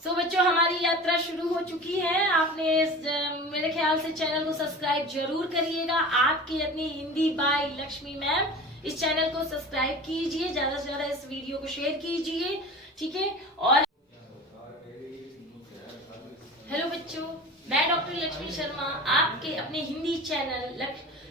बच्चों, हमारी यात्रा शुरू हो चुकी है। आपने मेरे ख्याल से चैनल को सब्सक्राइब जरूर करिएगा। आपकी अपनी हिंदी बाय लक्ष्मी मैम, इस चैनल को सब्सक्राइब कीजिए, ज्यादा से ज्यादा इस वीडियो को शेयर कीजिए, ठीक है। और हेलो बच्चों, मैं डॉक्टर लक्ष्मी शर्मा आपके अपने Hindi channel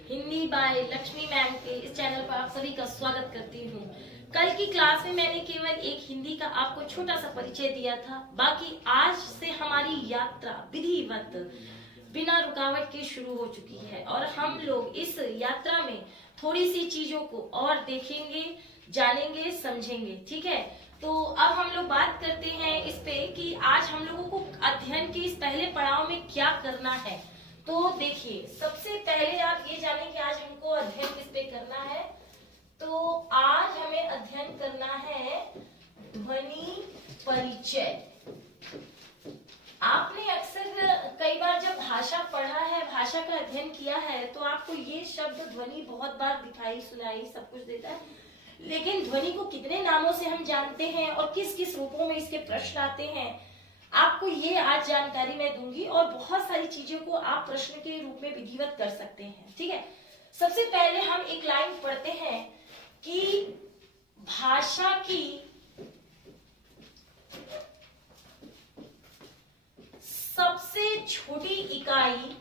Hindi by Lakshmi ma'am के इस चैनल पर आप सभी का स्वागत करती हूँ। कल की क्लास में मैंने केवल एक हिंदी का आपको छोटा सा परिचय दिया था। बाकी आज से हमारी यात्रा विधिवत बिना रुकावट के शुरू हो चुकी है और हम लोग इस यात्रा में थोड़ी सी चीजों को और देखेंगे, जानेंगे, समझेंगे, ठीक है। तो अब हम लोग बात करते हैं इस पे कि आज हम लोगों को अध्ययन के इस पहले पड़ाव में क्या करना है। तो देखिए, सबसे पहले आप ये जानें कि आज हमको अध्ययन किस पे करना है। तो आज हमें अध्ययन करना है ध्वनि परिचय। आपने अक्सर कई बार जब भाषा पढ़ा है, भाषा का अध्ययन किया है, तो आपको ये शब्द ध्वनि बहुत बार दिखाई सुनाई सब कुछ देता है। लेकिन ध्वनि को कितने नामों से हम जानते हैं और किस किस रूपों में इसके प्रश्न आते हैं, आपको ये आज जानकारी मैं दूंगी। और बहुत सारी चीजों को आप प्रश्न के रूप में विधिवत कर सकते हैं, ठीक है। सबसे पहले हम एक लाइन पढ़ते हैं कि भाषा की सबसे छोटी इकाई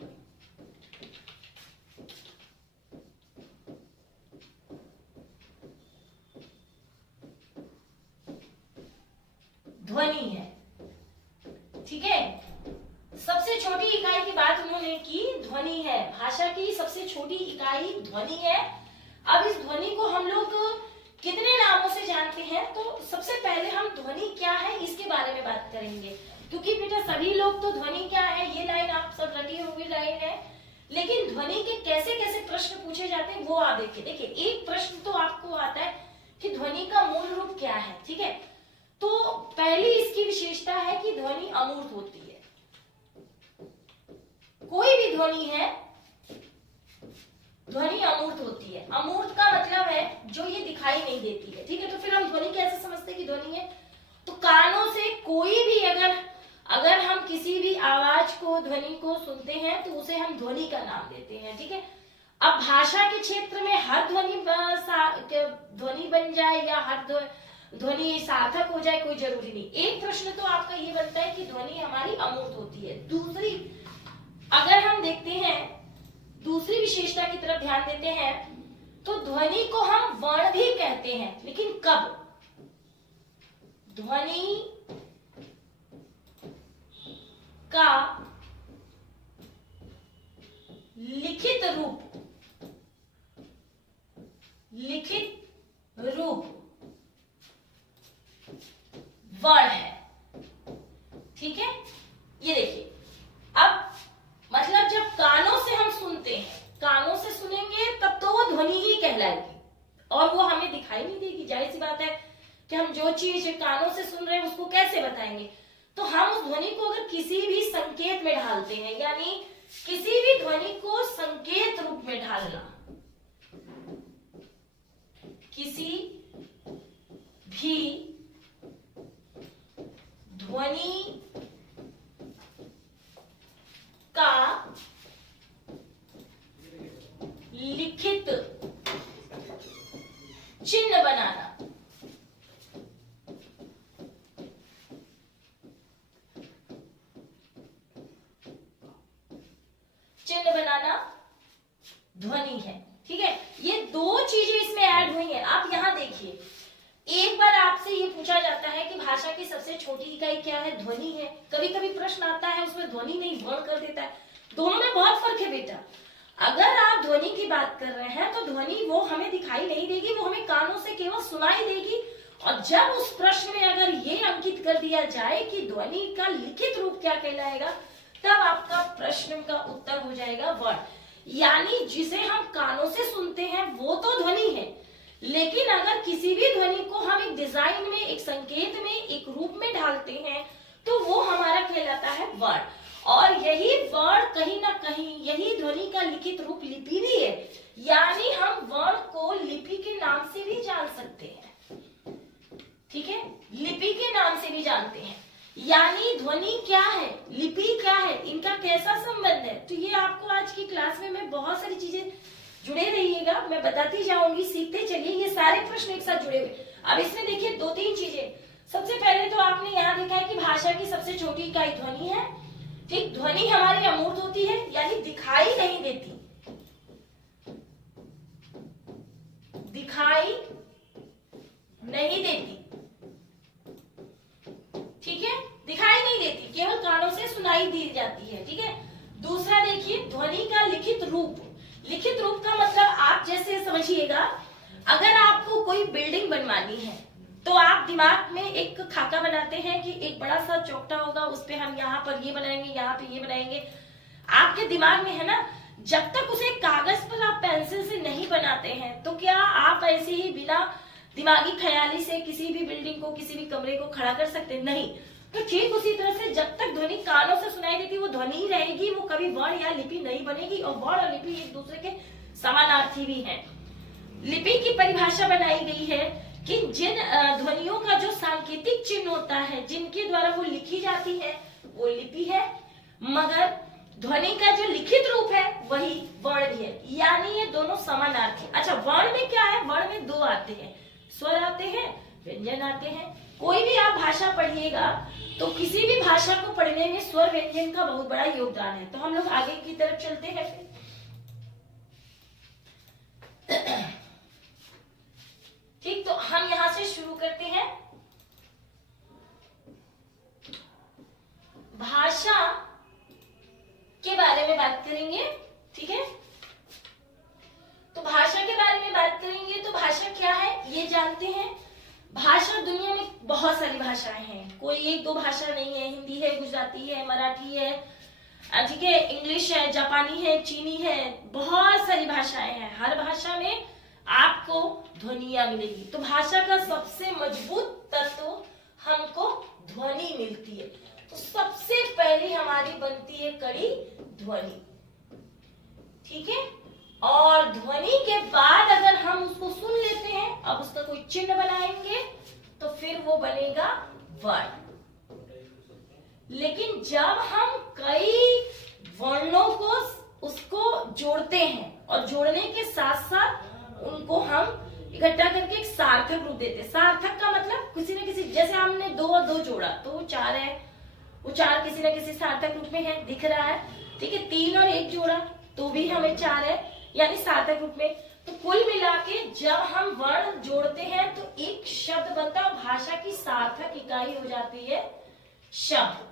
ध्वनि है, ठीक है। सबसे छोटी इकाई की बात उन्होंने की, ध्वनि है। भाषा की सबसे छोटी इकाई ध्वनि है। अब इस ध्वनि को हम लोग कितने नामों से जानते हैं, तो सबसे पहले हम ध्वनि क्या है इसके बारे में बात करेंगे। क्योंकि बेटा सभी लोग तो ध्वनि क्या है ये लाइन आप सब रटी हुई लाइन है, लेकिन ध्वनि के कैसे कैसे प्रश्न पूछे जाते हैं वो आप देखिए। एक प्रश्न तो आपको आता है कि ध्वनि का मूल रूप क्या है, ठीक है। तो पहली इसकी विशेषता है कि ध्वनि अमूर्त होती है। कोई भी ध्वनि है, ध्वनि अमूर्त होती है। अमूर्त का मतलब है जो ये दिखाई नहीं देती है, ठीक है। तो फिर हम ध्वनि कैसे समझते हैं कि ध्वनि है, तो कानों से कोई भी अगर हम किसी भी आवाज को, ध्वनि को सुनते हैं तो उसे हम ध्वनि का नाम देते हैं, ठीक है। अब भाषा के क्षेत्र में हर ध्वनि बन जाए या हर ध्वनि सार्थक हो जाए कोई जरूरी नहीं। एक प्रश्न तो आपका ये बनता है कि ध्वनि हमारी अमूर्त होती है। दूसरी, अगर हम देखते हैं दूसरी विशेषता की तरफ ध्यान देते हैं, तो ध्वनि को हम वर्ण भी कहते हैं, लेकिन कब? ध्वनि का लिखित रूप वर्ण है, ठीक है। ये देखिए, अब मतलब जब कानों से हम सुनते हैं, कानों से सुनेंगे तब तो वो ध्वनि ही कहलाएगी और वो हमें दिखाई नहीं देगी। जाहिर सी बात है कि हम जो चीज कानों से सुन रहे हैं उसको कैसे बताएंगे। तो हम उस ध्वनि को अगर किसी भी संकेत में ढालते हैं, यानी किसी भी ध्वनि को संकेत रूप में ढालना, किसी भी ध्वनि का लिखित चिन्ह बनाना, ध्वनि है, ठीक है। ये दो चीजें इसमें ऐड हुई हैं। आप यहां देखिए, एक बार आपसे ये पूछा जाता है कि भाषा की सबसे छोटी इकाई क्या है, ध्वनि है। कभी कभी प्रश्न आता है उसमें ध्वनि नहीं वर्ण कर देता है। दोनों में बहुत फर्क है बेटा। अगर आप ध्वनि की बात कर रहे हैं तो ध्वनि वो हमें दिखाई नहीं देगी, वो हमें कानों से केवल सुनाई देगी। और जब उस प्रश्न में अगर ये अंकित कर दिया जाए कि ध्वनि का लिखित रूप क्या कहलाएगा, तब आपका प्रश्न का उत्तर हो जाएगा वर्ण। यानी जिसे हम कानों से सुनते हैं वो तो ध्वनि है, लेकिन अगर किसी भी ध्वनि को हम एक डिजाइन में, एक संकेत में, एक रूप में ढालते हैं तो वो हमारा कहलाता है वर्ण। और यही वर्ण कहीं ना कहीं, यही ध्वनि का लिखित रूप लिपि भी है। यानी हम वर्ण को लिपि के नाम से भी जान सकते हैं, ठीक है। लिपि के नाम से भी जानते हैं। यानी ध्वनि क्या है, लिपि क्या है, इनका कैसा संबंध है। तो ये आपको आज की क्लास में मैं बहुत सारी चीजें, जुड़े रहिएगा, मैं बताती जाऊंगी, सीखते चलिए। ये सारे प्रश्न एक साथ जुड़े हुए। अब इसमें देखिए दो तीन चीजें। सबसे पहले तो आपने यहाँ देखा है कि भाषा की सबसे छोटी इकाई ध्वनि है। ठीक, ध्वनि हमारी अमूर्त होती है, यानी दिखाई नहीं देती, दिखाई नहीं देती। ठीक है, दिखाई नहीं देती, केवल कानों से सुनाई दी जाती है। ठीक है, दूसरा देखिए ध्वनि का लिखित रूप। लिखित रूप का मतलब आप जैसे समझिएगा, अगर आपको कोई बिल्डिंग बनवानी है तो आप दिमाग में एक खाका बनाते हैं कि एक बड़ा सा चौकटा होगा, उस पे हम यहाँ पर ये बनाएंगे, यहाँ पे ये बनाएंगे, आपके दिमाग में है ना। जब तक उसे कागज पर आप पेंसिल से नहीं बनाते हैं तो क्या आप ऐसे ही बिना दिमागी ख्याली से किसी भी बिल्डिंग को, किसी भी कमरे को खड़ा कर सकते? नहीं। तो ठीक उसी तरह से जब तक ध्वनि कानों से सुनाई देती वो ध्वनि ही रहेगी, वो कभी वर्ण या लिपि नहीं बनेगी। और वर्ण और लिपि एक दूसरे के समानार्थी भी हैं। लिपि की परिभाषा बनाई गई है कि जिन ध्वनियों का जो सांकेतिक चिन्ह होता है, जिनके द्वारा वो लिखी जाती है, वो लिपि है, मगर ध्वनि का जो लिखित रूप है वही वर्ण भी है, यानी ये दोनों समानार्थी। अच्छा, वर्ण में क्या है? वर्ण में दो आते हैं, स्वर आते हैं, व्यंजन आते हैं। कोई भी आप भाषा पढ़िएगा तो किसी भी भाषा को पढ़ने में स्वर व्यंजन का बहुत बड़ा योगदान है। तो हम लोग आगे की तरफ चलते हैं फिर। ठीक, तो हम यहां से शुरू करते हैं। भाषा के बारे में बात करेंगे। ठीक है, तो भाषा के बारे में बात करेंगे। तो भाषा क्या है ये जानते हैं। भाषा, दुनिया में बहुत सारी भाषाएं हैं, कोई एक दो भाषा नहीं है। हिंदी है, गुजराती है, मराठी है, ठीक है, इंग्लिश है, जापानी है, चीनी है, बहुत सारी भाषाएं हैं। हर भाषा में आपको ध्वनियां मिलेगी। तो भाषा का सबसे मजबूत तत्व हमको ध्वनि मिलती है। तो सबसे पहली हमारी बनती है कड़ी ध्वनि। ठीक है, और ध्वनि के बाद अगर हम उसको सुन लेते हैं, अब उसका कोई चिन्ह बनाएंगे तो फिर वो बनेगा वर्ण। लेकिन जब हम कई वर्णों को उसको जोड़ते हैं और जोड़ने के साथ साथ उनको हम इकट्ठा करके एक सार्थक रूप देते हैं। सार्थक का मतलब किसी न किसी, जैसे हमने दो और दो जोड़ा तो वो चार है, वो चार किसी न किसी सार्थक रूप में है, दिख रहा है। ठीक है, तीन और एक जोड़ा तो भी हमें चार है, यानी सार्थक रूप में। तो कुल मिला के जब हम वर्ण जोड़ते हैं तो एक शब्द बनता है। भाषा की सार्थक इकाई हो जाती है शब्द।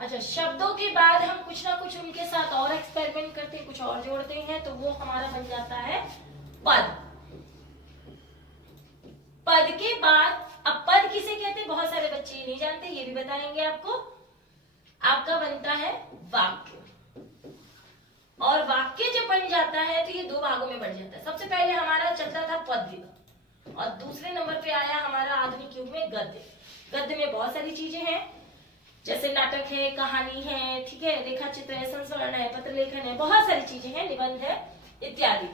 अच्छा, शब्दों के बाद हम कुछ ना कुछ उनके साथ और एक्सपेरिमेंट करते हैं, कुछ और जोड़ते हैं, तो वो हमारा बन जाता है पद। पद के बाद, अब पद किसे कहते हैं बहुत सारे बच्चे ये नहीं जानते, ये भी बताएंगे आपको। आपका बनता है वाक्य। और वाक्य जब बन जाता है तो ये दो भागों में बन जाता है। सबसे पहले हमारा चलता था पद्य, और दूसरे नंबर पे आया हमारा आधुनिक युग में गद्य। गद्य में बहुत सारी चीजें हैं, जैसे नाटक है, कहानी है, ठीक है, रेखा चित्र है, संस्मरण है, पत्र लेखन है, बहुत सारी चीजें हैं, निबंध है इत्यादि।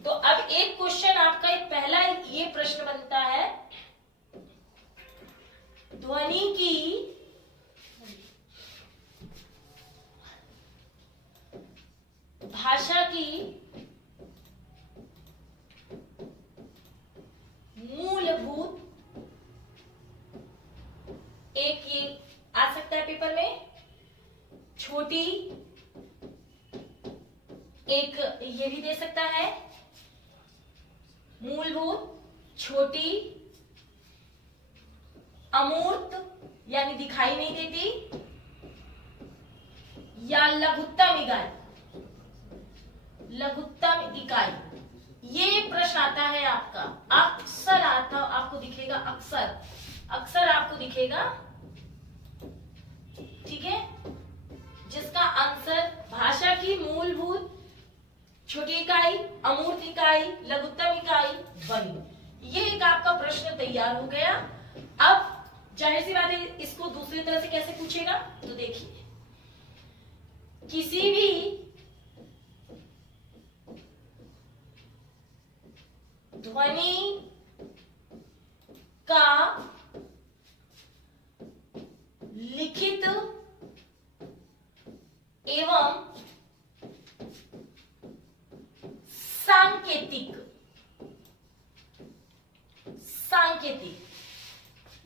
तो अब एक क्वेश्चन आपका, एक पहला ये प्रश्न बनता है, ध्वनि की भाषा की मूलभूत, एक ये आ सकता है पेपर में, छोटी, एक ये भी दे सकता है, मूलभूत, छोटी, अमूर्त यानी दिखाई नहीं देती, या लघुत्तम इकाई। लघुत्तम इकाई, ये प्रश्न आता है आपका, अक्सर आता, आपको दिखेगा, अक्सर आपको दिखेगा। ठीक है, जिसका आंसर भाषा की छोटी इकाई, अमूर्त इकाई, लघुत्तम इकाई, ध्वनि। ये एक आपका प्रश्न तैयार हो गया। अब जाहिर सी बात है इसको दूसरी तरह से कैसे पूछेगा, तो देखिए किसी भी ध्वनि का लिखित एवं सांकेतिक,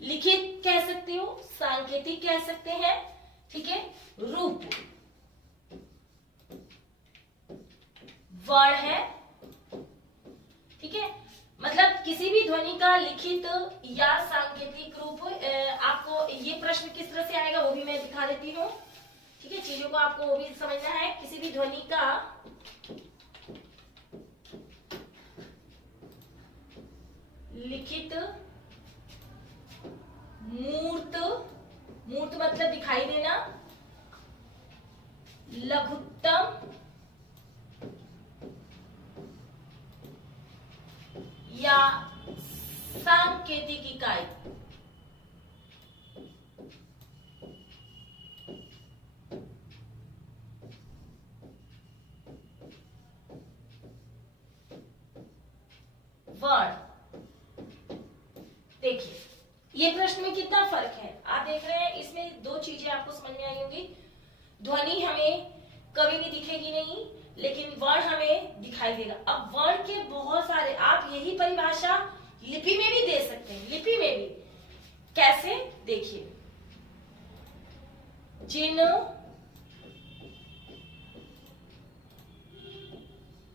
लिखित कह सकते हो, सांकेतिक कह सकते हैं, ठीक है, रूप वर्ण है, ठीक है। मतलब किसी भी ध्वनि का लिखित या सांकेतिक रूप, आपको ये प्रश्न किस तरह से आएगा वो भी मैं दिखा देती हूँ, ठीक है। चीजों को आपको वो भी समझना है। किसी भी ध्वनि का लिखित मूर्त, मूर्त मतलब दिखाई देना, लघुत्तम या सांकेतिक इकाई, वर्ण। देखिए ये प्रश्न में कितना फर्क है आप देख रहे हैं। इसमें दो चीजें आपको समझ में आई होंगी। ध्वनि हमें कभी भी दिखेगी नहीं, लेकिन वर्ण हमें दिखाई देगा। अब वर्ण के बहुत सारे, आप यही परिभाषा लिपि में भी दे सकते हैं। लिपि में भी कैसे, देखिए जिन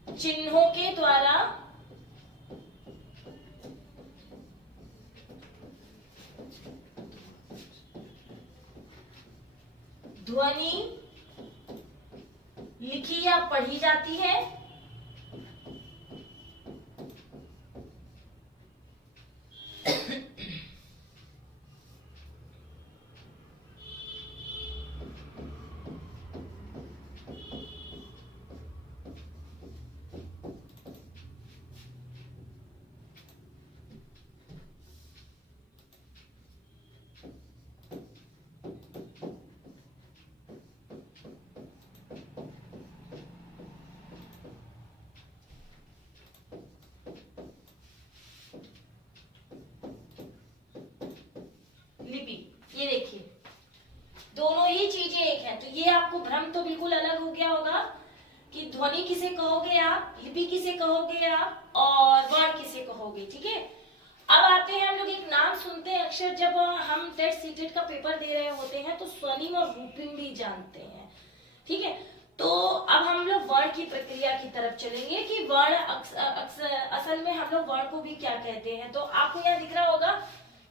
चिन्हों के द्वारा ध्वनि लिखी या पढ़ी जाती है, लिपि। ये देखिए दोनों ही चीजें एक है, तो ये आपको भ्रम तो बिल्कुल अलग हो गया होगा कि ध्वनि किसे कहोगे आप, लिपि किसे कहोगे आप, और वर्ण किसे कहोगे, ठीक है। अब आते हैं हम लोग, एक नाम सुनते हैं अक्सर जब हम टेट सीटेट का पेपर दे रहे होते हैं तो स्वनिम और रूपिम भी जानते हैं, ठीक है। तो अब हम लोग वर्ण की प्रक्रिया की तरफ चलेंगे कि वर्ण असल में हम लोग वर्ण को भी क्या कहते हैं। तो आपको यहाँ दिख रहा होगा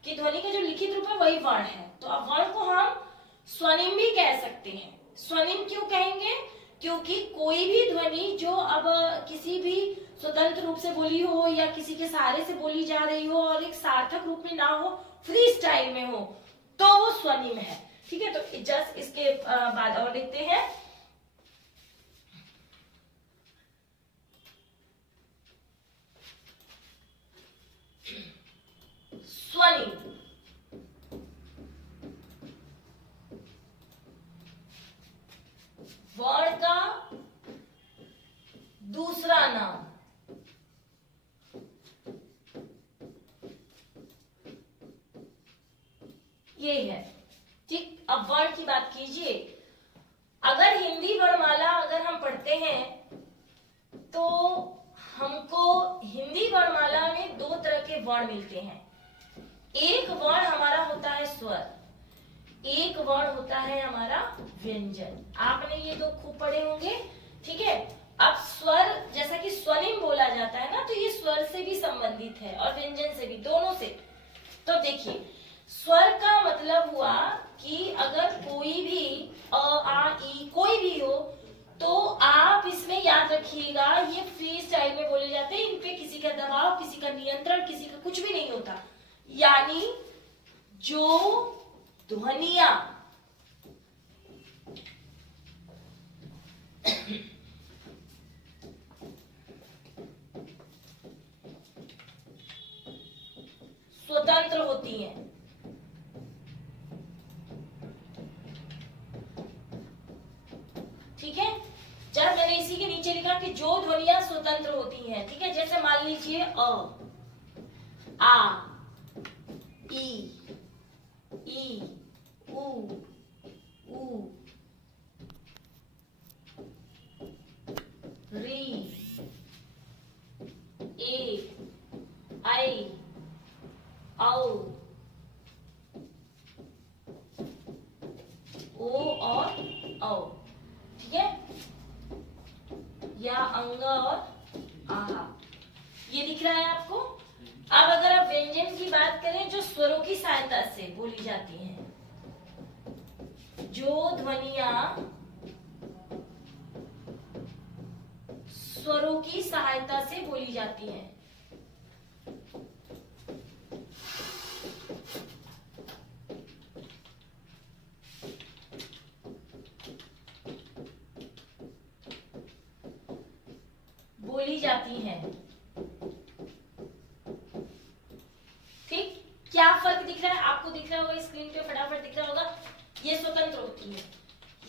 कि ध्वनि का जो लिखित रूप है वही वर्ण है। तो अब वर्ण को हम स्वनिम भी कह सकते हैं। स्वनिम क्यों कहेंगे, क्योंकि कोई भी ध्वनि जो अब किसी भी स्वतंत्र रूप से बोली हो या किसी के सहारे से बोली जा रही हो और एक सार्थक रूप में ना हो, फ्री स्टाइल में हो, तो वो स्वनिम है, ठीक है। तो जस्ट इसके बाद और देखते हैं। स्वनिम वर्ण का दूसरा नाम, ये है, ठीक। अब वर्ण की बात कीजिए, अगर हिंदी वर्णमाला अगर हम पढ़ते हैं तो हमको हिंदी वर्णमाला में दो तरह के वर्ण मिलते हैं। एक वर्ण हमारा होता है स्वर, एक वर्ण होता है हमारा व्यंजन। आपने ये दो खूब पढ़े होंगे, ठीक है। अब स्वर, जैसा कि स्वनिम बोला जाता है ना, तो ये स्वर से भी संबंधित है और व्यंजन से भी, दोनों से। तो देखिए स्वर का मतलब हुआ कि अगर कोई भी अ आ ई कोई भी हो तो आप इसमें याद रखिएगा ये फ्री स्टाइल में बोले जाते हैं। इन पे किसी का दबाव, किसी का नियंत्रण, किसी का कुछ भी नहीं होता। यानी जो ध्वनियां स्वतंत्र होती हैं। ठीक है, जब मैंने इसी के नीचे लिखा कि जो ध्वनियां स्वतंत्र होती हैं, ठीक है, जैसे मान लीजिए अ, आ, ई, उ, री, ए, आई, औ, ओ और औ। ठीक है, या अंग और आहा, ये दिख रहा है आपको। अब अगर आप व्यंजन की बात करें जो स्वरों की सहायता से बोली जाती हैं, जो ध्वनियां स्वरों की सहायता से बोली जाती हैं, बोली जाती हैं। ठीक, क्या फर्क दिख रहा है आपको? दिख रहा होगा स्क्रीन पे, फटाफट दिख रहा होगा। ये स्वतंत्र होती है,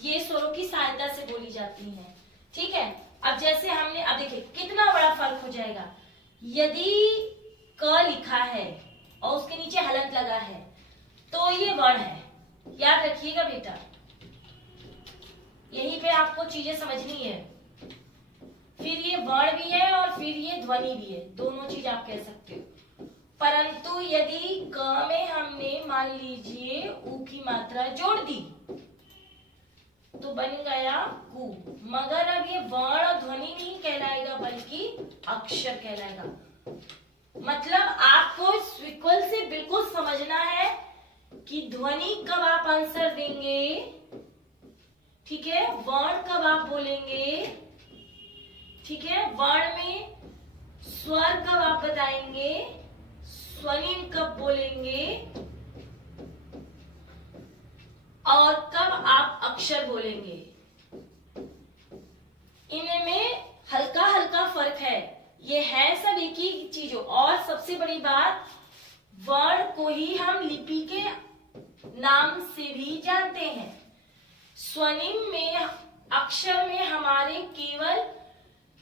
ये स्वरों की सहायता से बोली जाती हैं। ठीक है, अब जैसे हमने, अब देखिए कितना बड़ा फर्क हो जाएगा। यदि क लिखा है और उसके नीचे हलंत लगा है तो ये वर्ण है, याद रखिएगा बेटा, यहीं पे आपको चीजें समझनी है। फिर ये वर्ण भी है और फिर ये ध्वनि भी है, दोनों चीज आप कह सकते हो। परंतु यदि क में हमने मान लीजिए उ की मात्रा जोड़ दी तो बन गया कु, मगर अब ये वर्ण और ध्वनि नहीं कहलाएगा बल्कि अक्षर कहलाएगा। मतलब आपको स्वीकुल से बिल्कुल समझना है कि ध्वनि कब आप आंसर देंगे, ठीक है, वर्ण कब आप बोलेंगे, ठीक है, वर्ण में स्वर कब आप बताएंगे, स्वनिम कब बोलेंगे और कब आप अक्षर बोलेंगे। इनमें हल्का हल्का फर्क है, ये है सब एक ही चीजों। और सबसे बड़ी बात, वर्ण को ही हम लिपि के नाम से भी जानते हैं। स्वनिम में, अक्षर में हमारे केवल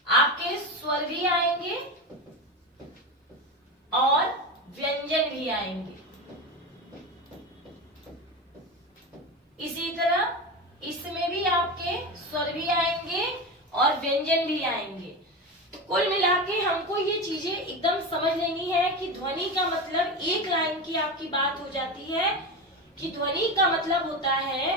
आपके स्वर भी आएंगे और व्यंजन भी आएंगे। इसी तरह इसमें भी आपके स्वर भी आएंगे और व्यंजन भी आएंगे। तो कुल मिला के हमको ये चीजें एकदम समझ लेनी है कि ध्वनि का मतलब, एक लाइन की आपकी बात हो जाती है कि ध्वनि का मतलब होता है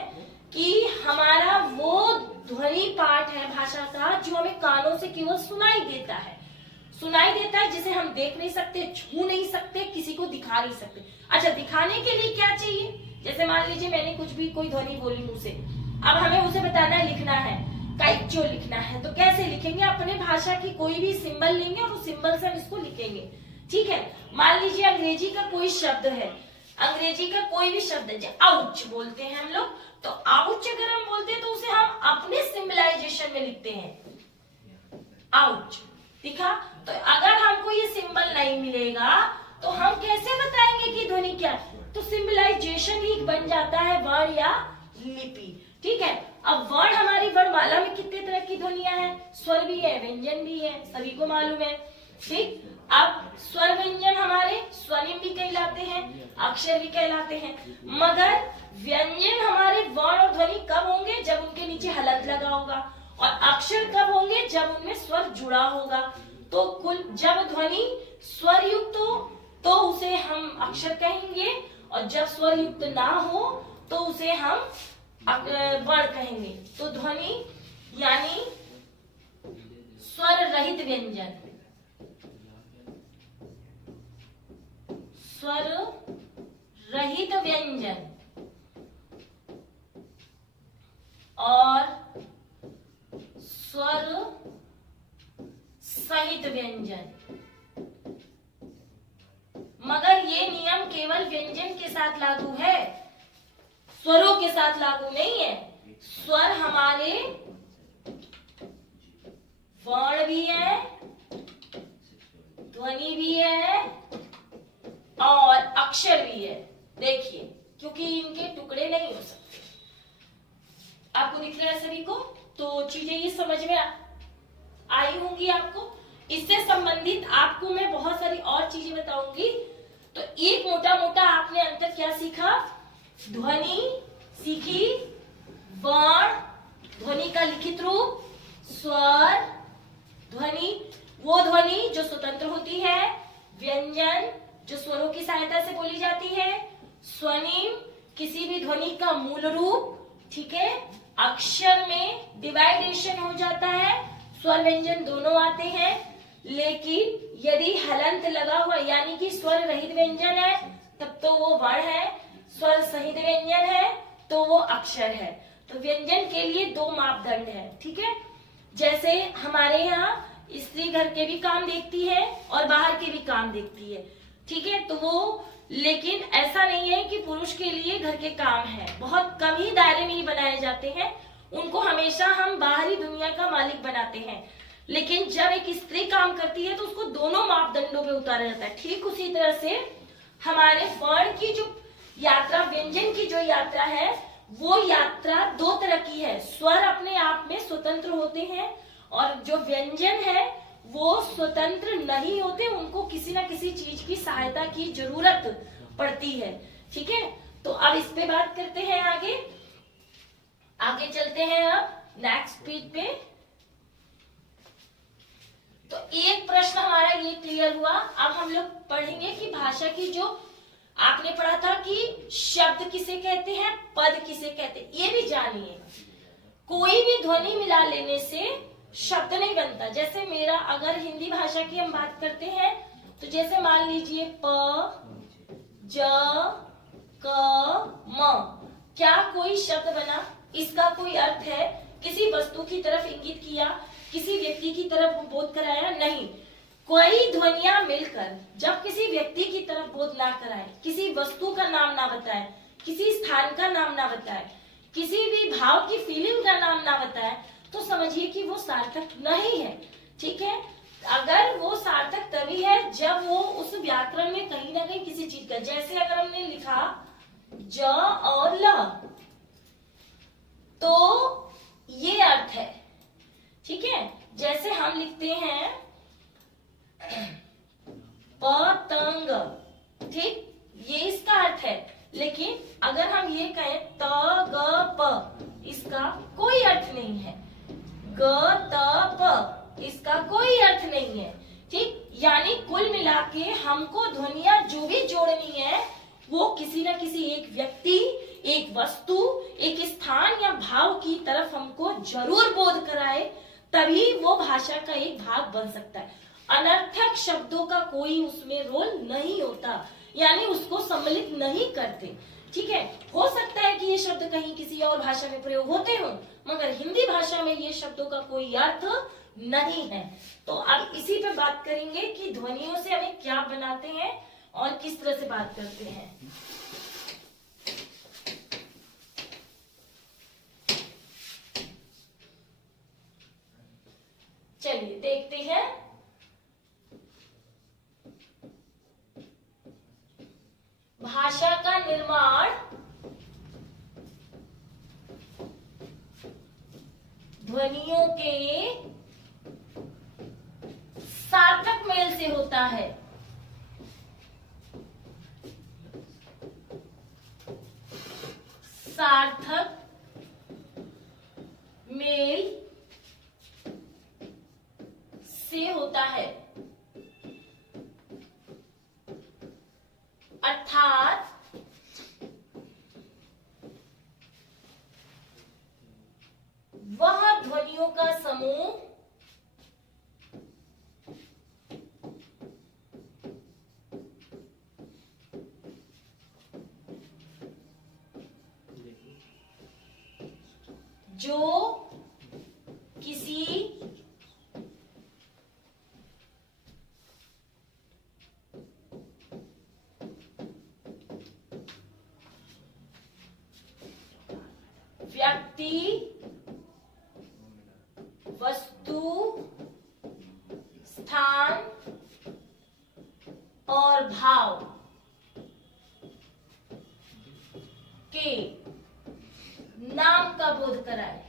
कि हमारा वो ध्वनि पार्ट है भाषा का जो हमें कानों से केवल सुनाई देता है, जिसे हम देख नहीं सकते, छू नहीं सकते, किसी को दिखा नहीं सकते। अच्छा, दिखाने के लिए क्या चाहिए? जैसे मान लीजिए मैंने कुछ भी कोई ध्वनि बोली मुंह से, अब हमें उसे बताना है, लिखना है, काइचो लिखना है, तो कैसे लिखेंगे? अपने भाषा की कोई भी सिंबल लेंगे और उस सिंबल से हम इसको लिखेंगे। ठीक है, मान लीजिए अंग्रेजी का कोई शब्द है, अंग्रेजी का कोई भी शब्द है, जैसे आउच बोलते हैं हम लोग, तो आउच अगर हम बोलते हैं तो उसे हम अपने सिंबलाइजेशन में लिखते हैं, आउच, दिखा। तो अगर हमको ये सिंबल नहीं मिलेगा तो हम कैसे बताएंगे कि ध्वनि क्या? तो सिंबलाइजेशन ही बन जाता है वर्ण या लिपि। ठीक है, अब वर्ण, हमारी वर्णमाला में कितने तरह की ध्वनियां हैं? स्वर भी है, व्यंजन भी है, सभी को मालूम है। ठीक, अब स्वर व्यंजन हमारे स्वनिम भी कहलाते हैं, अक्षर भी कहलाते हैं, मगर व्यंजन हमारे वर्ण और ध्वनि कब होंगे? जब उनके नीचे हलंत लगा होगा, और अक्षर कब होंगे? जब उनमें स्वर जुड़ा होगा। तो कुल, जब ध्वनि स्वर युक्त हो तो उसे हम अक्षर कहेंगे, और जब स्वर युक्त ना हो तो उसे हम वर्ण कहेंगे। तो ध्वनि यानी स्वर रहित व्यंजन, स्वर रहित व्यंजन और स्वर सहित व्यंजन। मगर ये नियम केवल व्यंजन के साथ लागू है, स्वरों के साथ लागू नहीं है। स्वर हमारे वर्ण भी है, ध्वनि भी है और अक्षर तो चीजें ये समझ में आई होंगी आपको। इससे संबंधित आपको मैं बहुत सारी और चीजें बताऊंगी। तो एक मोटा मोटा आपने अंतर क्या सीखा, ध्वनि सीखी, वर्ण, ध्वनि का लिखित रूप, स्वर, ध्वनि वो ध्वनि जो स्वतंत्र होती है, व्यंजन जो स्वरों की सहायता से बोली जाती है, स्वनिम किसी भी ध्वनि का मूल रूप, ठीक है, अक्षर में डिवाइडेशन हो जाता है, स्वर व्यंजन दोनों आते हैं, लेकिन यदि हलंत लगा हुआ यानी कि स्वर रहित व्यंजन है तब तो वो वर्ण है, स्वर सहित व्यंजन है तो वो अक्षर है। तो व्यंजन के लिए दो मापदंड है, ठीक है। जैसे हमारे यहाँ स्त्री घर के भी काम देखती है और बाहर के भी काम देखती है, ठीक है। तो वो लेकिन ऐसा नहीं है कि पुरुष के लिए घर के काम है, बहुत कम ही दायरे में ही बनाए जाते हैं, उनको हमेशा हम बाहरी दुनिया का मालिक बनाते हैं। लेकिन जब एक स्त्री काम करती है तो उसको दोनों मापदंडों पे उतारा जाता है। ठीक उसी तरह से हमारे वर्ण की जो यात्रा, व्यंजन की जो यात्रा है, वो यात्रा दो तरह की है। स्वर अपने आप में स्वतंत्र होते हैं और जो व्यंजन है वो स्वतंत्र नहीं होते, उनको किसी ना किसी चीज की सहायता की जरूरत पड़ती है, ठीक है। तो अब इस पे बात करते हैं, आगे चलते हैं अब नेक्स्ट पेज पे। तो एक प्रश्न हमारा ये क्लियर हुआ। अब हम लोग पढ़ेंगे कि भाषा की जो आपने पढ़ा था कि शब्द किसे कहते हैं, पद किसे कहते हैं, ये भी जानिए। कोई भी ध्वनि मिला लेने से शब्द नहीं बनता। जैसे मेरा अगर हिंदी भाषा की हम बात करते हैं तो जैसे मान लीजिए प, ज, क, म, क्या कोई शब्द बना? इसका कोई अर्थ है? किसी वस्तु की तरफ इंगित किया, किसी व्यक्ति की तरफ बोध कराया? नहीं। कोई ध्वनियां मिलकर जब किसी व्यक्ति की तरफ बोध ना कराए, किसी वस्तु का नाम ना बताए, किसी स्थान का नाम ना बताए, किसी भी भाव की फीलिंग का नाम ना बताए, तो समझिए कि वो सार्थक नहीं है, ठीक है। अगर वो सार्थक तभी है जब वो उस व्याकरण में कहीं ना कहीं किसी चीज का, जैसे अगर हमने लिखा ज और ल, तो ये अर्थ है, ठीक है। जैसे हम लिखते हैं पतंग, ठीक, ये इसका अर्थ है। लेकिन अगर हम ये कहें त ग प, इसका कोई अर्थ नहीं है। ग त प, इसका कोई अर्थ नहीं है, ठीक। यानी कुल मिला के हमको ध्वनियां जो भी जोड़नी है वो किसी न किसी एक व्यक्ति, एक वस्तु, एक स्थान या भाव की तरफ हमको जरूर बोध कराए, तभी वो भाषा का एक भाग बन सकता है। अनर्थक शब्दों का कोई उसमें रोल नहीं होता, यानी उसको सम्मिलित नहीं करते, ठीक है। हो सकता है कि ये शब्द कहीं किसी और भाषा में प्रयोग होते हो, मगर हिंदी भाषा में ये शब्दों का कोई अर्थ नहीं है। तो अब इसी पे बात करेंगे कि ध्वनियों से हमें क्या बनाते हैं और किस तरह से बात करते हैं। चलिए देखते हैं। भाषा का निर्माण ध्वनियों के सार्थक मेल से होता है। सार्थक मेल से होता है, अर्थात वह ध्वनियों का समूह जो किसी व्यक्ति, वस्तु, स्थान और भाव के नाम का बोध कराए।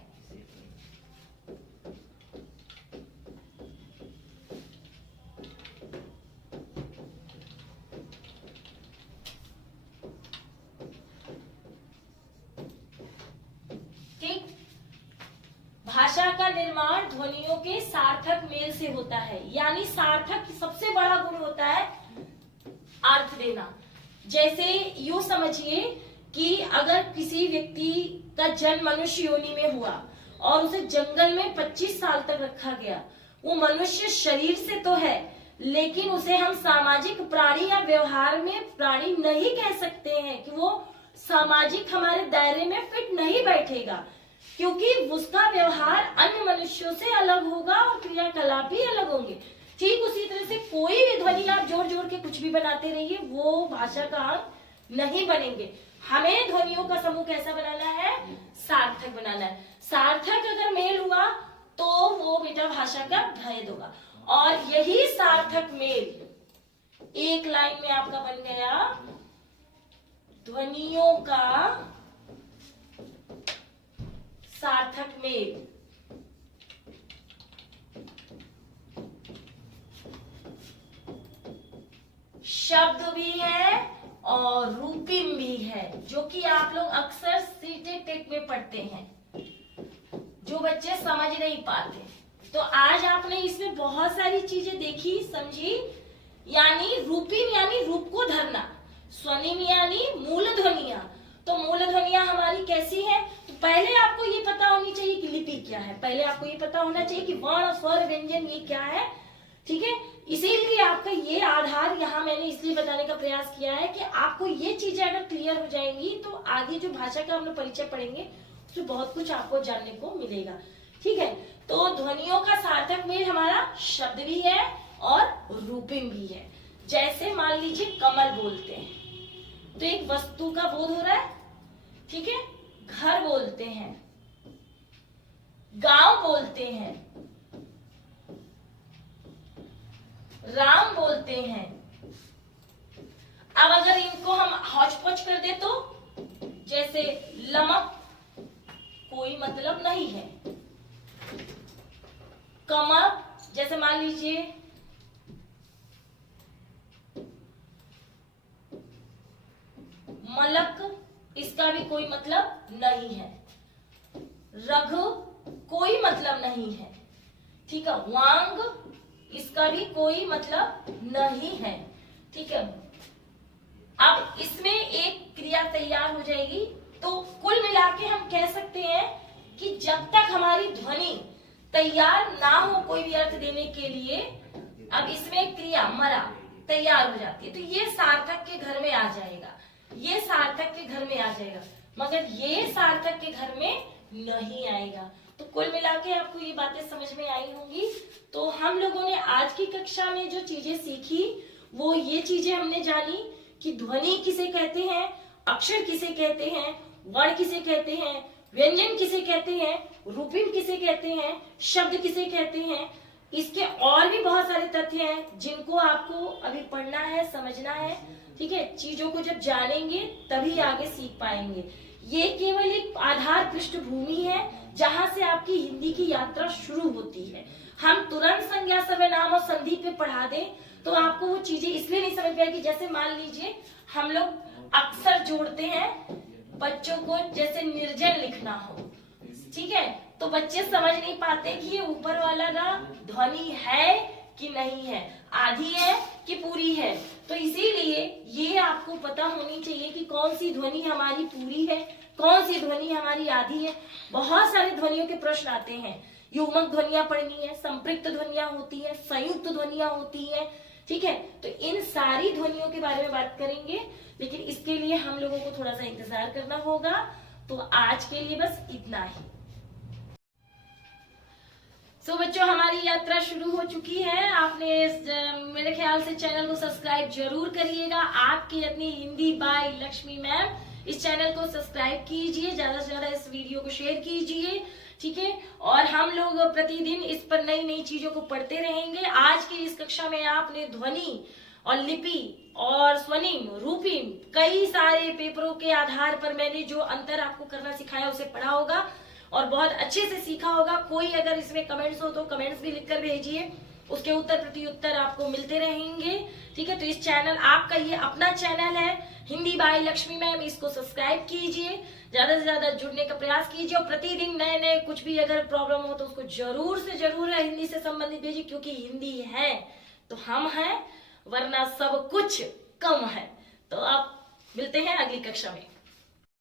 भाषा का निर्माण ध्वनियों के सार्थक मेल से होता है। यानी सार्थक सबसे बड़ा गुण होता है अर्थ देना। जैसे यूं समझिए कि अगर किसी व्यक्ति का जन्म मनुष्य योनि में हुआ और उसे जंगल में 25 साल तक रखा गया, वो मनुष्य शरीर से तो है, लेकिन उसे हम सामाजिक प्राणी या व्यवहार में प्राणी नहीं कह सकते हैं, कि वो सामाजिक हमारे दायरे में फिट नहीं बैठेगा, क्योंकि उसका व्यवहार अन्य मनुष्यों से अलग होगा और क्रियाकलाप भी अलग होंगे। ठीक उसी तरह से कोई भी ध्वनि आप जोड़ जोड़ के कुछ भी बनाते रहिए, वो भाषा का अंग नहीं बनेंगे। हमें ध्वनियों का समूह कैसा बनाना है? सार्थक बनाना है। सार्थक अगर मेल हुआ तो वो बेटा भाषा का भेद होगा। और यही सार्थक मेल एक लाइन में आपका बन गया ध्वनियों का सार्थक मेल। शब्द भी है और रूपिम भी है, जो कि आप लोग अक्सर सीटेट टेट में पढ़ते हैं, जो बच्चे समझ नहीं पाते। तो आज आपने इसमें बहुत सारी चीजें देखी, समझी। यानी रूपिम यानी रूप को धरना, स्वनिम यानी मूल ध्वनिया। तो मूल ध्वनिया हमारी कैसी है? तो पहले आपको ये पता होनी चाहिए कि लिपि क्या है, पहले आपको ये पता होना चाहिए कि वर्ण स्वर व्यंजन ये क्या है। ठीक है, इसीलिए आपका ये आधार यहाँ मैंने इसलिए बताने का प्रयास किया है कि आपको ये चीजें अगर क्लियर हो जाएंगी तो आगे जो भाषा का हम लोग परिचय पढ़ेंगे उसमें बहुत कुछ आपको जानने को मिलेगा। ठीक है, तो ध्वनियों का सार्थक मेल हमारा शब्द भी है और रूपिम भी है। जैसे मान लीजिए कमल बोलते हैं तो एक वस्तु का बोध हो रहा है। ठीक है, घर बोलते हैं, गांव बोलते हैं, राम बोलते हैं। अब अगर इनको हम हौच पौच कर दे तो जैसे लमक कोई मतलब नहीं है, कमक जैसे मान लीजिए मलक, इसका भी कोई मतलब नहीं है, रघु कोई मतलब नहीं है। ठीक है, वांग इसका भी कोई मतलब नहीं है। ठीक है, अब इसमें एक क्रिया तैयार हो जाएगी। तो कुल मिला के हम कह सकते हैं कि जब तक हमारी ध्वनि तैयार ना हो कोई भी अर्थ देने के लिए, अब इसमें क्रिया मरा तैयार हो जाती है, तो ये सार्थक के घर में आ जाएगा, ये सार्थक के घर में आ जाएगा, मगर ये सार्थक के घर में नहीं आएगा। तो कुल मिला के आपको ये बातें समझ में आई होंगी। तो हम लोगों ने आज की कक्षा में जो चीजें सीखी वो ये चीजें हमने जानी कि ध्वनि किसे कहते हैं, अक्षर किसे कहते हैं, वर्ण किसे कहते हैं, व्यंजन किसे कहते हैं, रूपिम किसे कहते हैं, शब्द किसे कहते हैं। इसके और भी बहुत सारे तथ्य हैं जिनको आपको अभी पढ़ना है, समझना है। ठीक है, चीजों को जब जानेंगे तभी आगे सीख पाएंगे। ये केवल एक आधार पृष्ठभूमि है जहां से आपकी हिंदी की यात्रा शुरू होती है। हम तुरंत संज्ञा सर्वनाम और संधि पे पढ़ा दें तो आपको वो चीजें इसलिए नहीं समझ में आएगी। जैसे मान लीजिए हम लोग अक्सर जोड़ते हैं बच्चों को, जैसे निर्जन लिखना हो, ठीक है, तो बच्चे समझ नहीं पाते कि ये ऊपर वाला ना ध्वनि है कि नहीं है, आधी है कि पूरी है। तो इसीलिए ये आपको पता होनी चाहिए कि कौन सी ध्वनि हमारी पूरी है, कौन सी ध्वनि हमारी आधी है। बहुत सारे ध्वनियों के प्रश्न आते हैं, युग्मक ध्वनियां पढ़नी है, संपृक्त ध्वनियां होती है, संयुक्त ध्वनियां होती है। ठीक है, तो इन सारी ध्वनियों के बारे में बात करेंगे, लेकिन इसके लिए हम लोगों को थोड़ा सा इंतजार करना होगा। तो आज के लिए बस इतना ही। सो बच्चों, हमारी यात्रा शुरू हो चुकी है। आपने मेरे ख्याल से चैनल को सब्सक्राइब जरूर करिएगा। आपकी अपनी हिंदी बाय लक्ष्मी मैम, इस चैनल को सब्सक्राइब कीजिए, ज्यादा से ज्यादा इस वीडियो को शेयर कीजिए। ठीक है, और हम लोग प्रतिदिन इस पर नई नई चीजों को पढ़ते रहेंगे। आज की इस कक्षा में आपने ध्वनि और लिपि और स्वनिम, रूपिम, कई सारे पेपरों के आधार पर मैंने जो अंतर आपको करना सिखाया उसे पढ़ा होगा और बहुत अच्छे से सीखा होगा। कोई अगर इसमें कमेंट्स हो तो कमेंट्स भी लिखकर भेजिए, उसके उत्तर प्रति उत्तर आपको मिलते रहेंगे। ठीक है, तो इस चैनल, आपका ये अपना चैनल है, हिंदी बाय लक्ष्मी मैम, इसको सब्सक्राइब कीजिए, ज्यादा से ज्यादा जुड़ने का प्रयास कीजिए और प्रतिदिन नए नए कुछ भी अगर प्रॉब्लम हो तो उसको जरूर से जरूर हिंदी से संबंधित भेजिए, क्योंकि हिंदी है तो हम हैं, वरना सब कुछ कम है। तो आप मिलते हैं अगली कक्षा में।